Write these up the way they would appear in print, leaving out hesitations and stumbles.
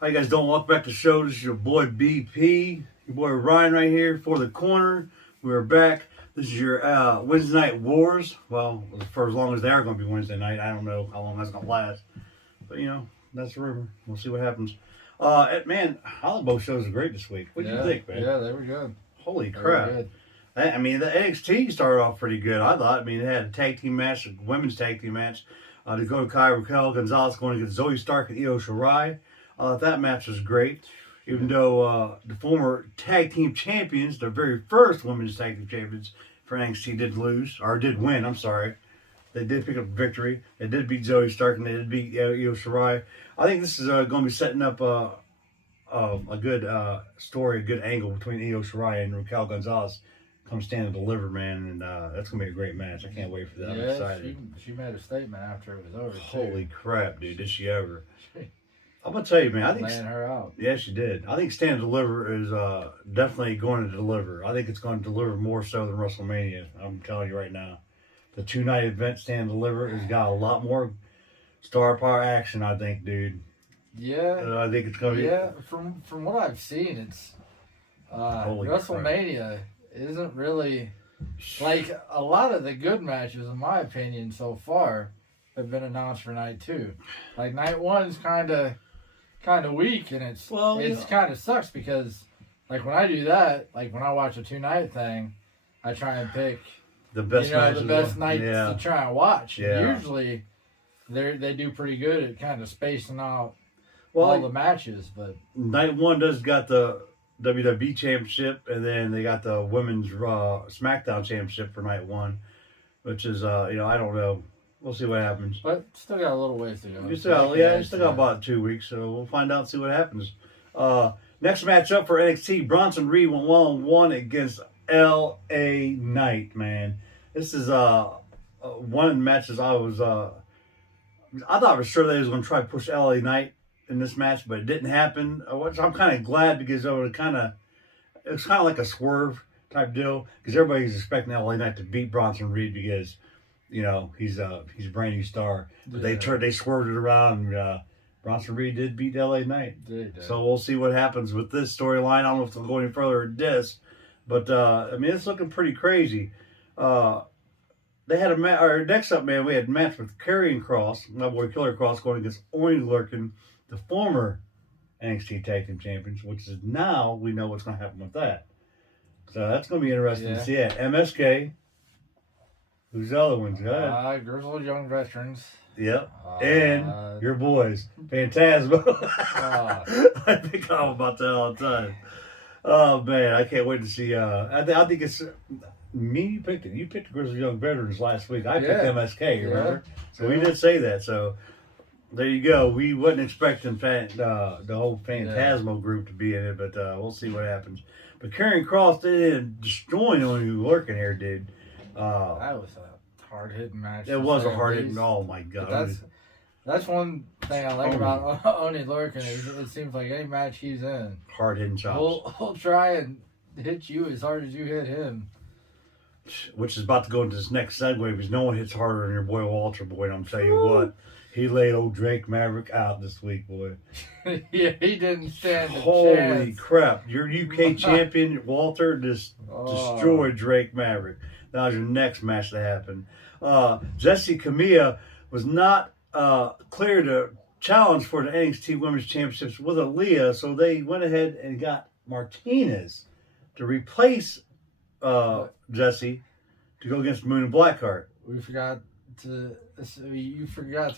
How you guys doing? Welcome back to the show. This is your boy BP, your boy Ryan right here for the corner. We're back. This is your Wednesday night wars. Well, for as long as they are going to be Wednesday night. I don't know how long that's going to last. But, that's the rumor. We'll see what happens. Man, all both shows are great this week. What do you think, man? Yeah, they were good. Holy crap. The NXT started off pretty good, I thought. I mean, it had a tag team match, a women's tag team match. Dakota Kai, Raquel Gonzalez going against Zoe Stark and Io Shirai. That match was great, even though the former tag team champions, the very first women's tag team champions for NXT, did win. I'm sorry. They did pick up victory. They did beat Zoe Stark and they did beat Io Shirai. I think this is going to be setting up a good story, a good angle between Io Shirai and Raquel Gonzalez. Come stand and deliver, man, and that's going to be a great match. I can't wait for that. I'm excited. She made a statement after it was over. Holy crap, dude. Did she ever? I'm gonna tell you, man. I think laying her out. Yeah, she did. I think Stand and Deliver is definitely going to deliver. I think it's going to deliver more so than WrestleMania. I'm telling you right now. The 2-night event, Stand and Deliver, has got a lot more star power action. I think, dude. Yeah. I think it's going to be. Yeah. From what I've seen, it's WrestleMania isn't really like a lot of the good matches, in my opinion, so far have been announced for night 2. Like night 1 is kind of weak, and it's kind of sucks because like when I do that, like when I watch a 2-night thing, I try and pick the best nights to try and watch. Yeah. And usually they do pretty good at kind of spacing out all the matches, but night 1 does got the WWE Championship, and then they got the Women's Raw SmackDown Championship for night 1, which is I don't know. We'll see what happens. But still got a little ways to go. You still got about 2 weeks, so we'll find out and see what happens. Next match up for NXT, Bronson Reed went 1-on-1 against L.A. Knight, man. This is one of the matches I thought for sure they was going to try to push L.A. Knight in this match, but it didn't happen. Which I'm kind of glad because it was kind of like a swerve type deal because everybody's expecting L.A. Knight to beat Bronson Reed because he's a brand new star. But they swerved it around. And, Bronson Reed did beat LA Knight. So we'll see what happens with this storyline. I don't know if they'll go any further with this, but it's looking pretty crazy. They had next up, man. We had a match with Karrion Kross, my boy Killer Kross, going against Oney Lorcan, the former NXT Tag Team Champions. Which is now we know what's going to happen with that. So that's going to be interesting to see. Yeah, MSK. Who's the other ones? Grizzled Young Veterans. Yep. And your boys, Phantasmo. I think I'm about that all the time. Oh, man. I can't wait to see. I think it's me. You picked it. You picked the Grizzled Young Veterans last week. I picked MSK, remember? So we did say that. So there you go. We wasn't expecting the whole Phantasmo group to be in it, but we'll see what happens. But Karrion Kross did destroy Oney Lorcan here, dude. That was a hard-hitting match. It was a hard-hitting. Oh my god! That's one thing I like about Oney Lorcan is it seems like any match he's in, hard-hitting chops. He'll try and hit you as hard as you hit him. Which is about to go into this next segue because no one hits harder than your boy Walter Boy. And I'm telling you what, he laid old Drake Maverick out this week, boy. Yeah, he didn't stand a chance. Holy crap! Your UK champion Walter just destroyed Drake Maverick. That was your next match to happen. Jessie Kamea was not clear to challenge for the NXT Women's Championships with Aaliyah, so they went ahead and got Martinez to replace Jessie to go against Moon and Blackheart. You forgot to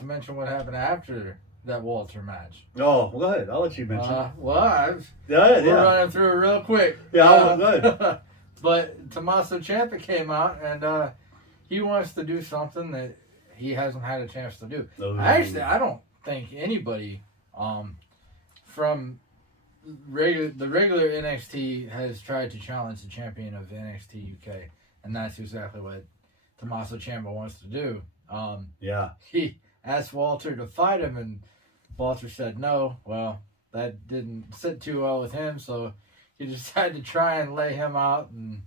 mention what happened after that Walter match. Oh, well, go ahead. I'll let you mention. We're running through it real quick. Yeah, go ahead. But Tommaso Ciampa came out and he wants to do something that he hasn't had a chance to do. Actually, I don't think anybody from the regular NXT has tried to challenge the champion of NXT UK, and that's exactly what Tommaso Ciampa wants to do. He asked Walter to fight him, and Walter said no. Well, that didn't sit too well with him, so he decided to try and lay him out, and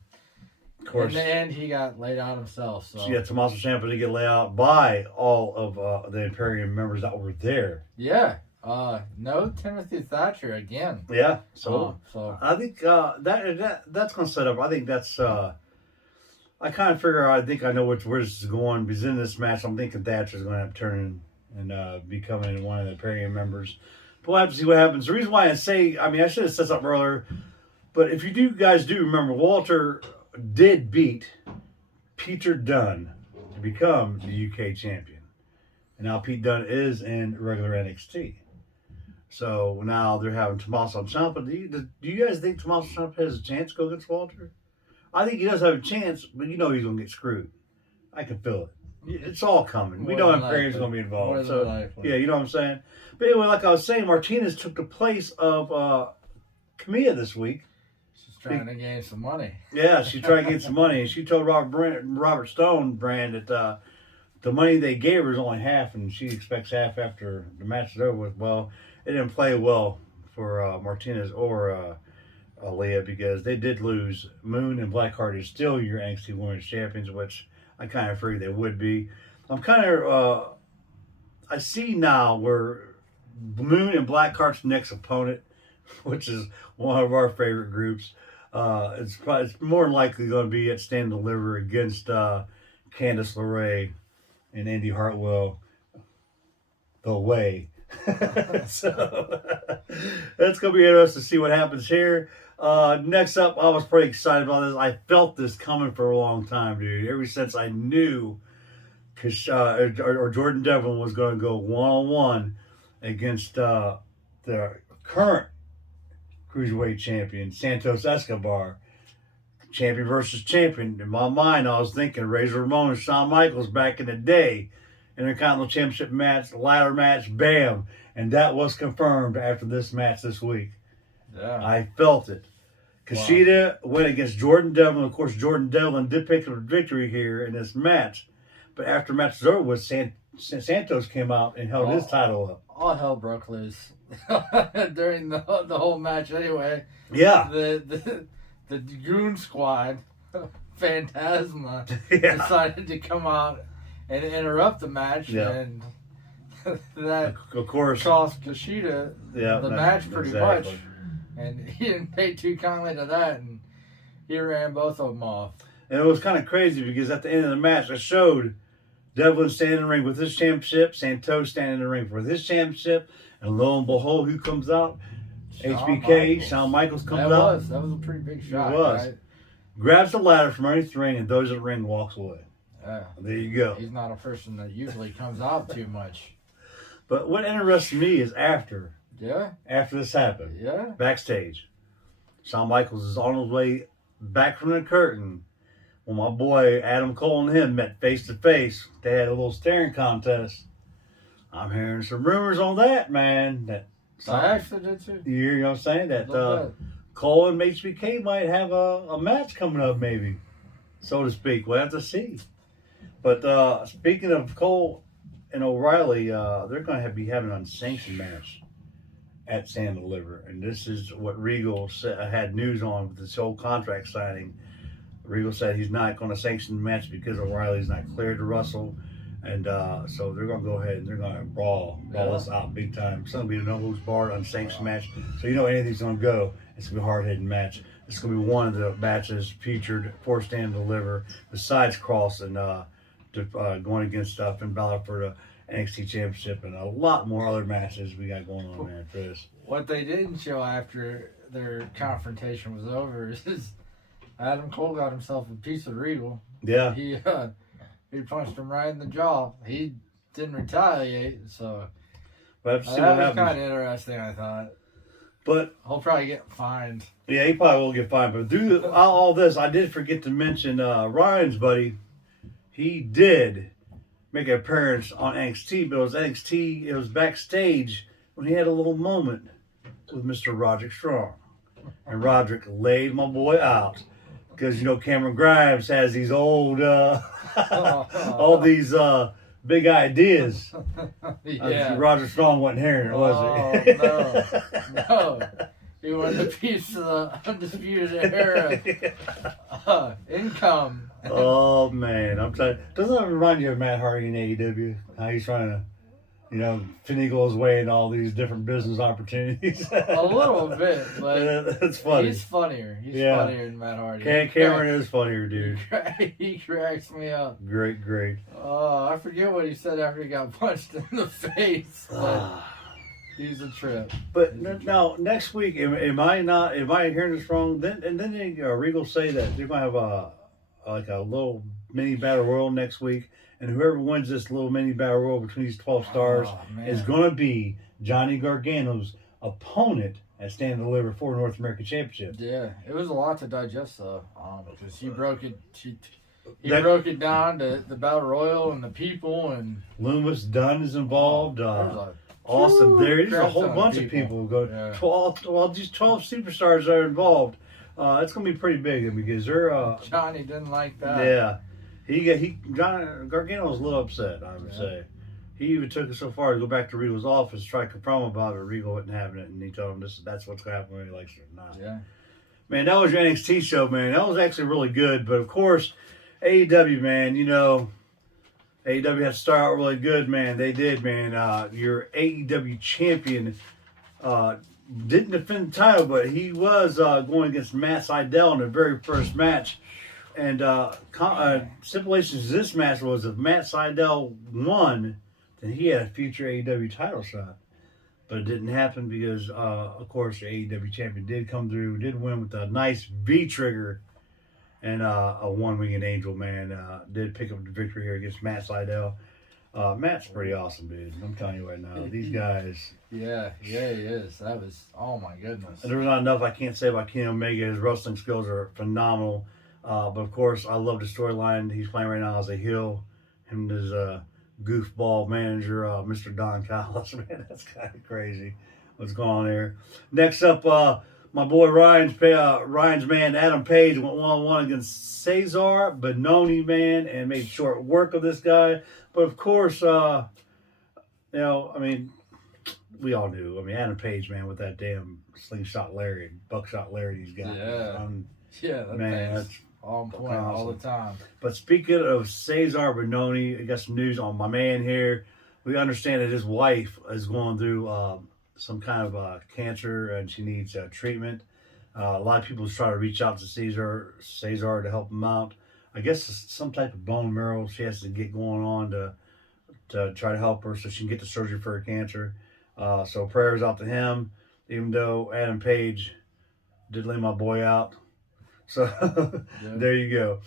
of course, in the end, he got laid out himself. So yeah, Tommaso Ciampa to get laid out by all of the Imperium members that were there. Yeah, No, Timothy Thatcher again. Yeah. So So I think that's going to set up. I think that's. I kind of figure. I think I know where this is going because in this match, I'm thinking Thatcher's going to have to turn and becoming one of the Imperium members. But we'll have to see what happens. The reason why I say, I mean, I should have said something earlier, but if you guys do remember, Walter did beat Peter Dunne to become the UK champion. And now Pete Dunne is in regular NXT. So now they're having Tommaso Ciampa. Do you guys think Tommaso Ciampa has a chance to go against Walter? I think he does have a chance, but you know he's going to get screwed. I can feel it. It's all coming. We know Imperium's going to be involved. So yeah, you know what I'm saying? But anyway, like I was saying, Martinez took the place of Camilla this week. She's trying to gain some money. Yeah, she's trying to get some money. And she told Robert Stone brand that the money they gave her is only half, and she expects half after the match is over with. Well, it didn't play well for Martinez or Leah because they did lose. Moon and Blackheart is still your NXT Women's Champions, which I kind of figured they would be. I'm kind of, I see now where Moon and Blackheart's next opponent, which is one of our favorite groups, it's more than likely going to be at Stand and Deliver against Candice LeRae and Indy Hartwell. The way. So that's going to be interesting to see what happens here. Next up, I was pretty excited about this. I felt this coming for a long time, dude. Ever since I knew Jordan Devlin was going to go one-on-one against the current Cruiserweight champion, Santos Escobar. Champion versus champion. In my mind, I was thinking Razor Ramon and Shawn Michaels back in the day. Intercontinental Championship match, ladder match, bam. And that was confirmed after this match this week. Yeah. I felt it. Kushida went against Jordan Devlin. Of course, Jordan Devlin did pick up a victory here in this match. But after the match was over with, Santos came out and held his title up. All hell broke loose during the whole match anyway. Yeah. The Goon Squad, Phantasma, decided to come out and interrupt the match, and that of course cost Kushida the match pretty much. And he didn't pay too kindly to that, and he ran both of them off. And it was kind of crazy because at the end of the match, I showed Devlin standing in the ring with his championship, Santos standing in the ring with his championship, and lo and behold, who comes out? Shawn Michaels comes out. That was a pretty big shot. It was. Right? Grabs the ladder from underneath the ring and those in the ring walks away. Yeah. There you go. He's not a person that usually comes out too much. But what interests me is after this happened, backstage, Shawn Michaels is on his way back from the curtain. When my boy Adam Cole and him met face to face, they had a little staring contest. I'm hearing some rumors on that, man. That I actually did too. You know what I'm saying? That Cole and HBK might have a match coming up, maybe, so to speak. We'll have to see. But speaking of Cole and O'Reilly, they're going to be having an unsanctioned match at Stand and Deliver. And this is what Regal had news on with this whole contract signing. Regal said he's not going to sanction the match because O'Reilly's not cleared to wrestle. And so they're going to go ahead and they're going to brawl us out big time. It's going to be a no-holds barred, unsanctioned match. So you know anything's going to go. It's going to be a hard-hitting match. It's going to be one of the matches featured for Stand and Deliver besides Cross and going against Finn Balor for the NXT Championship and a lot more other matches we got going on, man, for this. What they didn't show after their confrontation was over is Adam Cole got himself a piece of Regal. Yeah. He punched him right in the jaw. He didn't retaliate, so that was kind of interesting, I thought. But he'll probably get fined. Yeah, he probably will get fined. But through all this, I did forget to mention Ryan's buddy. He did make an appearance on NXT, but it was NXT. It was backstage when he had a little moment with Mr. Roderick Strong, and Roderick laid my boy out because you know Cameron Grimes has these old, all these big ideas. Roderick Strong wasn't hearing it, was he? No. He wanted a piece of the Undisputed Era income. Oh man, I'm telling you, doesn't that remind you of Matt Hardy in AEW? How he's trying to you know, finagle his way in all these different business opportunities. A little bit, but that's funny. He's funnier. He's funnier than Matt Hardy. Cameron is funnier, dude. He cracks me up. Great. Oh, I forget what he said after he got punched in the face. But he's a trip. But now next week, am I hearing this wrong? Then Regal say that they're gonna have a little mini battle royal next week, and whoever wins this little mini battle royal between these 12 stars is gonna be Johnny Gargano's opponent at Stand and Deliver for North American Championship. Yeah, it was a lot to digest though, because he broke it. He broke it down to the battle royal and the people, and Loomis Dunn is involved. Awesome. There's a whole bunch of people. 12 these 12 superstars are involved. It's gonna be pretty big because they're Johnny didn't like that. Yeah, Gargano was a little upset. I would say he even took it so far to go back to Regal's office to try to confront him about it. Regal wasn't having it, and he told him that's what's gonna happen when he likes it or not. Yeah. Man, that was your NXT show, man. That was actually really good. But of course, AEW, man, you know, AEW had to start out really good, man. They did, man. Your AEW champion didn't defend the title, but he was going against Matt Sydal in the very first match. And stipulations of this match was if Matt Sydal won, then he had a future AEW title shot. But it didn't happen because, of course, the AEW champion did come through, did win with a nice V-trigger and a one-winged angel, man. Did pick up the victory here against Matt Sydal. Matt's pretty awesome, dude. I'm telling you right now. These guys. Yeah, he is. That was, oh my goodness. There's not enough I can't say about Kenny Omega. His wrestling skills are phenomenal. But of course, I love the storyline he's playing right now as a heel. Him and his goofball manager, Mr. Don Callis. Man, that's kind of crazy what's going on there. Next up, my boy Ryan's man Adam Page went 1-on-1 against Cesar Bononi, man, and made short work of this guy. But of course, you know, I mean, we all knew. I mean, Adam Page, man, with that damn slingshot Larry and buckshot Larry he's got. Yeah, man, that's on point awesome. All the time. But speaking of Cesar Bononi, I got some news on my man here. We understand that his wife is going through some kind of cancer and she needs treatment. A lot of people try to reach out to Cesar to help him out. I guess it's some type of bone marrow she has to get going on to try to help her so she can get the surgery for her cancer. So prayers out to him, even though Adam Page did lay my boy out. So there you go.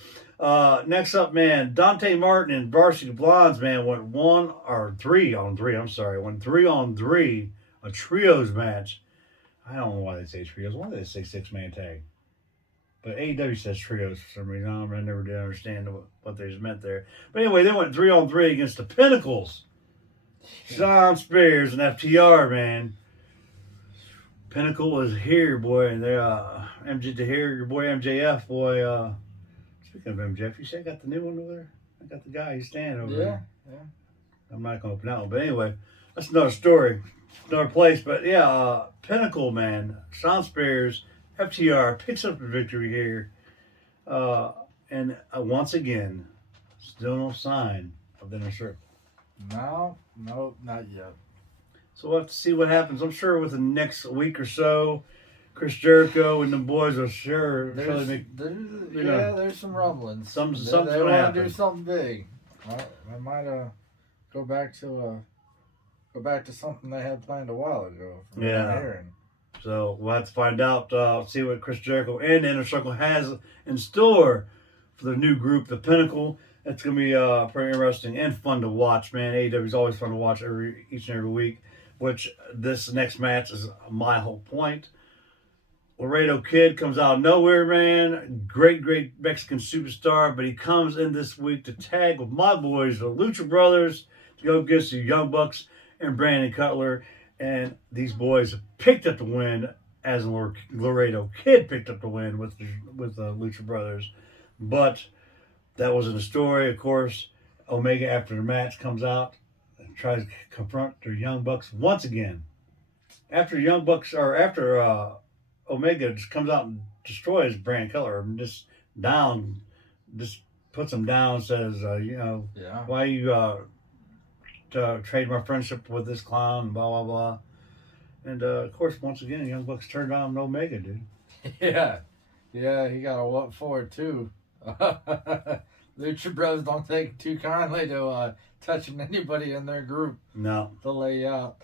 Next up, man, Dante Martin and Varsity Blondes, man, went 3-on-3. I'm sorry, went 3-on-3, a trios match. I don't know why they say trios. Why do they say 6-man tag? But AEW says trios for some reason. I never did understand what they meant there. But anyway, they went 3-on-3 against the Pinnacles. Shawn Spears and FTR, man. Pinnacle is here, boy, and they're your boy MJF, boy. Speaking of MJF, you see I got the new one over there? I got the guy, he's standing over there. Yeah. I'm not going to open that one, but anyway, that's another story, another place. But yeah, Pinnacle, man, Shawn Spears, FTR picks up the victory here. And once again, still no sign of the Inner Circle. No, not yet. So we'll have to see what happens. I'm sure within the next week or so, Chris Jericho and the boys will there's some rumblings. Something's they going to want to do something big. I might go back to something they had planned a while ago. So we'll have to find out, see what Chris Jericho and the Inner Circle has in store for the new group, the Pinnacle. It's going to be pretty interesting and fun to watch, man. AEW is always fun to watch each and every week, which this next match is my whole point. Laredo Kid comes out of nowhere, man. Great Mexican superstar, but he comes in this week to tag with my boys, the Lucha Brothers, to go against the Young Bucks and Brandon Cutler. And these boys picked up the win, as Laredo Kid picked up the win with the Lucha Brothers. But that wasn't the story. Of course, Omega, after the match, comes out and tries to confront the Young Bucks once again. After Omega just comes out and destroys Brandon Cutler, and just puts him down, says, why you trade my friendship with this clown, blah, blah, blah. And, of course, once again, Young Bucks turned on Omega, dude. Yeah. Yeah, he got a what for, too. Lucha Bros don't take too kindly to touching anybody in their group. No. To lay out.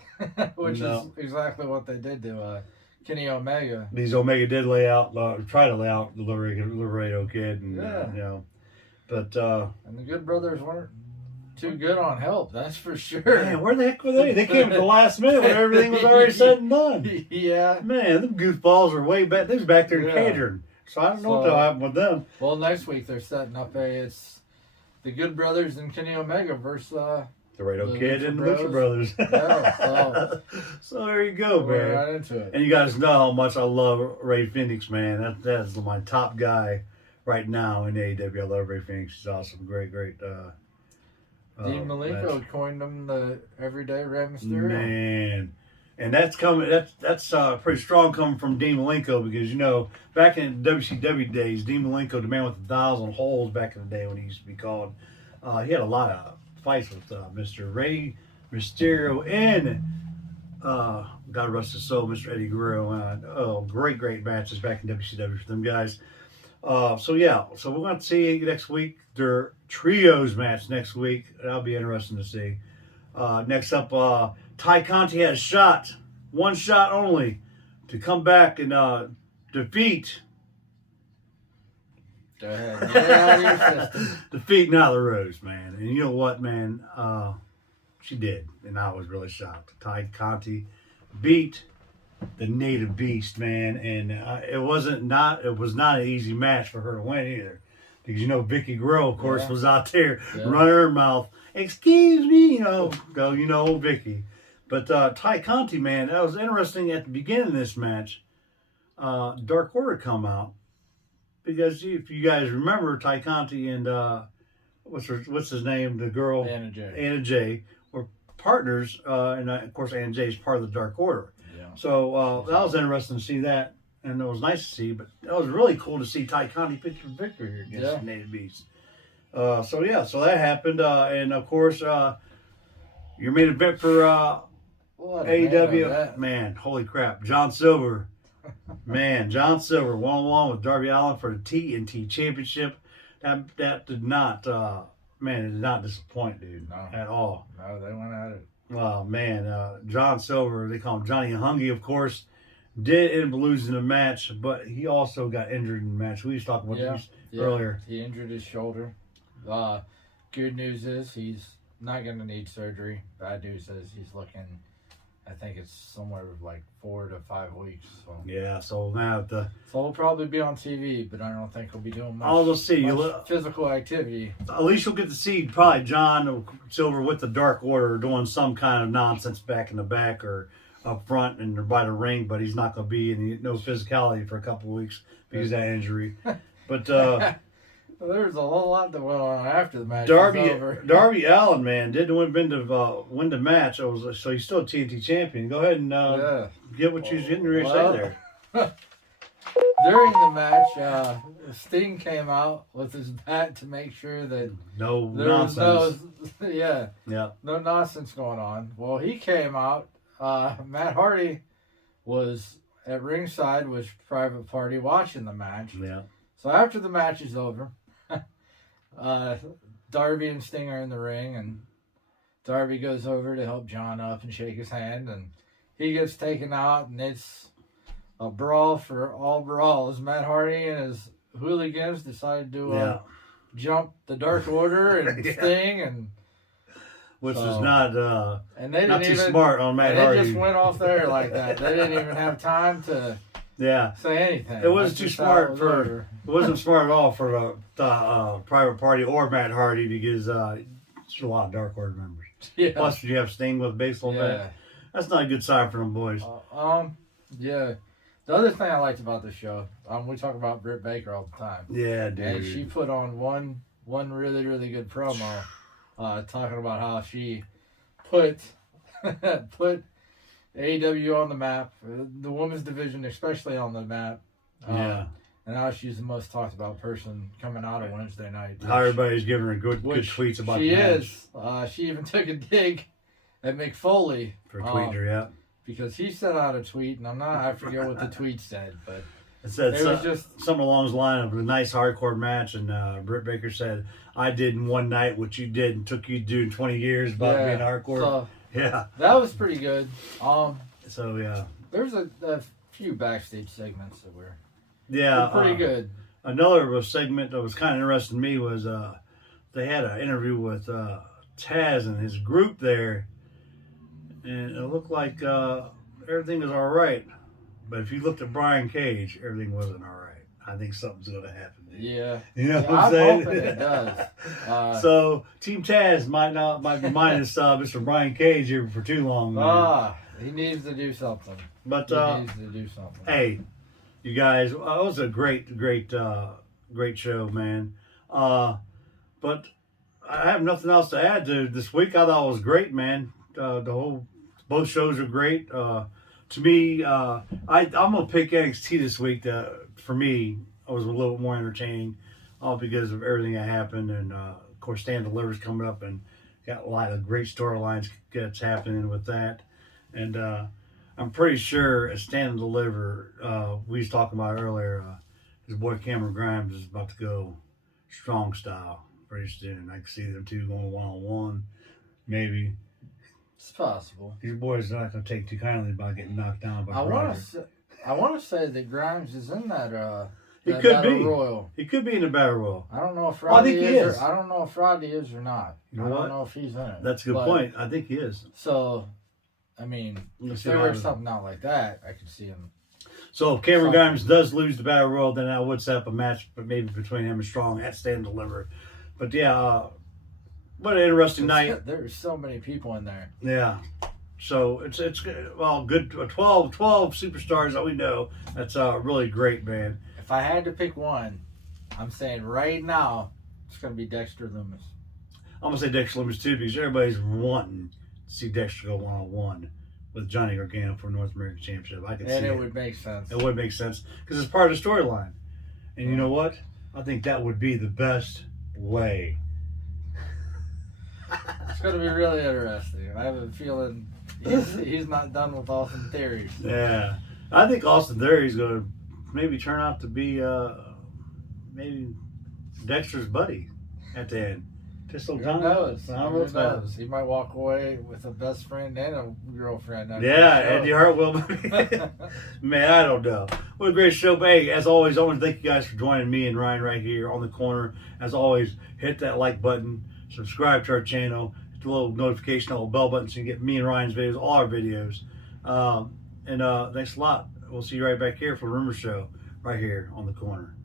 Which is exactly what they did to Kenny Omega. These Omega did try to lay out the Laredo Kid. And, you know. But, and the Good Brothers weren't too good on help, that's for sure. Man, where the heck were they? They came at the last minute when everything was already said and done. Yeah. Man, them goofballs are way back. They was back there catering. So I don't know what'll happen with them. Well, next week they're setting up it's the Good Brothers and Kenny Omega versus the Laredo Kid and the Lucha Brothers. Yeah, so there you go, man. Right into it. And you guys know how much I love Ray Phoenix, man. That's my top guy right now in AEW. I love Ray Phoenix. He's awesome. Great. Dean Malenko coined him the everyday Rey Mysterio. Man. And that's coming. That's pretty strong coming from Dean Malenko because, you know, back in WCW days, Dean Malenko, the man with 1,000 holes back in the day when he used to be called, he had a lot of fights with Mr. Rey Mysterio and God rest his soul, Mr. Eddie Guerrero. Great matches back in WCW for them guys. So we're going to see next week their trios match next week. That'll be interesting to see. Next up, Ty Conti has one shot only, to come back and defeat. Go ahead. Get it out of your system. Defeat Nyla Rose, man. And you know what, man? She did, and I was really shocked. Ty Conti beat the Native Beast, man, and it was not an easy match for her to win either, because you know Vicky Guerrero, of course, was out there running her mouth. Excuse me, Vicky. But Ty Conti, man, that was interesting at the beginning of this match. Dark Order come out because if you guys remember, Ty Conti and what's his name, the girl Anna Jay were partners, and of course Anna Jay is part of the Dark Order. So that was interesting to see that, and it was nice to see. But that was really cool to see Ty Conti pick the victory here against the Native Beast. So that happened, and of course, your main event for AEW, man, holy crap, John Silver, John Silver, 1-on-1 with Darby Allin for the TNT Championship. That did not, it did not disappoint, dude, at all. No, they went at it. Oh, man, John Silver, they call him Johnny Hungy, of course, did end up losing the match, but he also got injured in the match. We was talking about this earlier. He injured his shoulder. Good news is he's not going to need surgery. Bad news is he's looking, I think it's somewhere like 4 to 5 weeks. So. Yeah, so now So he'll probably be on TV, but I don't think he'll be doing much physical activity. At least you'll get to see probably John Silver with the Dark Order doing some kind of nonsense back in the back or up front and by the ring, but he's not going to be in no physicality for a couple of weeks because of that injury. But there's a whole lot that went on after the match. Darby Allin, man, didn't win the match. So he's still a TNT champion. Go ahead and get what you was getting ready to say there. During the match, Sting came out with his bat to make sure that no nonsense. No nonsense going on. Well, he came out. Matt Hardy was at ringside with Private Party watching the match. Yeah. So after the match is over, Darby and Sting are in the ring, and Darby goes over to help John up and shake his hand, and he gets taken out, and it's a brawl for all brawls. Matt Hardy and his hooligans decided to jump the Dark Order and Sting, and which is not and they not too smart on Matt Hardy. They just went off there like that. They didn't even have time to say anything. It wasn't too smart it wasn't smart at all for the Private Party or Matt Hardy because it's a lot of Dark Order members. Yeah. Plus, you have Sting with a baseball bat. That's not a good sign for them boys. The other thing I liked about the show, we talk about Britt Baker all the time. Yeah, dude. And she put on one really, really good promo talking about how she put AEW on the map, the women's division especially on the map. And now she's the most talked about person coming out of Wednesday night. How everybody's giving her good tweets about she is. She even took a dig at Mick Foley For tweeting her, yeah. because he sent out a tweet, and I forget what the tweet said, but It said it was just something along the line of a nice hardcore match, and Britt Baker said, "I did in one night what you did and took you to do in 20 years about being hardcore." So yeah, that was pretty good. So yeah, There's a few backstage segments that were pretty good. Another segment that was kind of interesting to me was they had an interview with Taz and his group there, and it looked like everything was all right. But if you looked at Brian Cage, everything wasn't all right. I think something's going to happen there. Yeah. You know Yeah, what I'm saying? hoping it does. So Team Taz might be minus Mr. Brian Cage here for too long. Man. He needs to do something. But he needs to do something. hey, you guys, it was a great show, man. But I have nothing else to add to this week. I thought it was great, man. Both shows are great. To me, I'm gonna pick NXT this week. For me, it was a little bit more entertaining, all because of everything that happened, and of course, Stand Deliver's coming up, and got a lot of great storylines that's happening with that, and I'm pretty sure at Stand and Deliver, we was talking about earlier, his boy Cameron Grimes is about to go strong style pretty soon. I can see them two going one-on-one, maybe. It's possible. These boys are not going to take too kindly about getting knocked down by Roger. I want to say that Grimes is in that. He could Battle be. Royal. He could be in the Battle Royal. I don't know if I think Roddy he is. I don't know if Roddy is or not. You know I what? don't know if he's in it. That's a good point. I think he is. So, I mean, if there were something out like that, I could see him. So if Cameron Grimes does lose the Battle Royal, then I would set up a match, but maybe between him and Strong at Stand and Deliver. But yeah, what an interesting night. There's so many people in there. Yeah. So it's well, good. 12 superstars that we know. That's really great, man. If I had to pick one, I'm saying right now it's going to be Dexter Lumis. I'm gonna say Dexter Lumis too, because everybody's wanting to see Dexter go one-on-one with Johnny Gargano for North American Championship. I can see it would make sense. It would make sense because it's part of the storyline. And you know what? I think that would be the best way. It's going to be really interesting. I have a feeling he's not done with Austin Theory. Yeah, I think Austin Theory's going to maybe turn out to be maybe Dexter's buddy at the end. Just so Who knows? Who knows? He might walk away with a best friend and a girlfriend. Yeah, Andy Hart will. Man, I don't know. What a great show. But hey, as always, I want to thank you guys for joining me and Ryan right here on the corner. As always, hit that like button, subscribe to our channel, hit the little notification, little bell button so you can get me and Ryan's videos, all our videos. And thanks a lot. We'll see you right back here for the Rumor Show right here on the corner.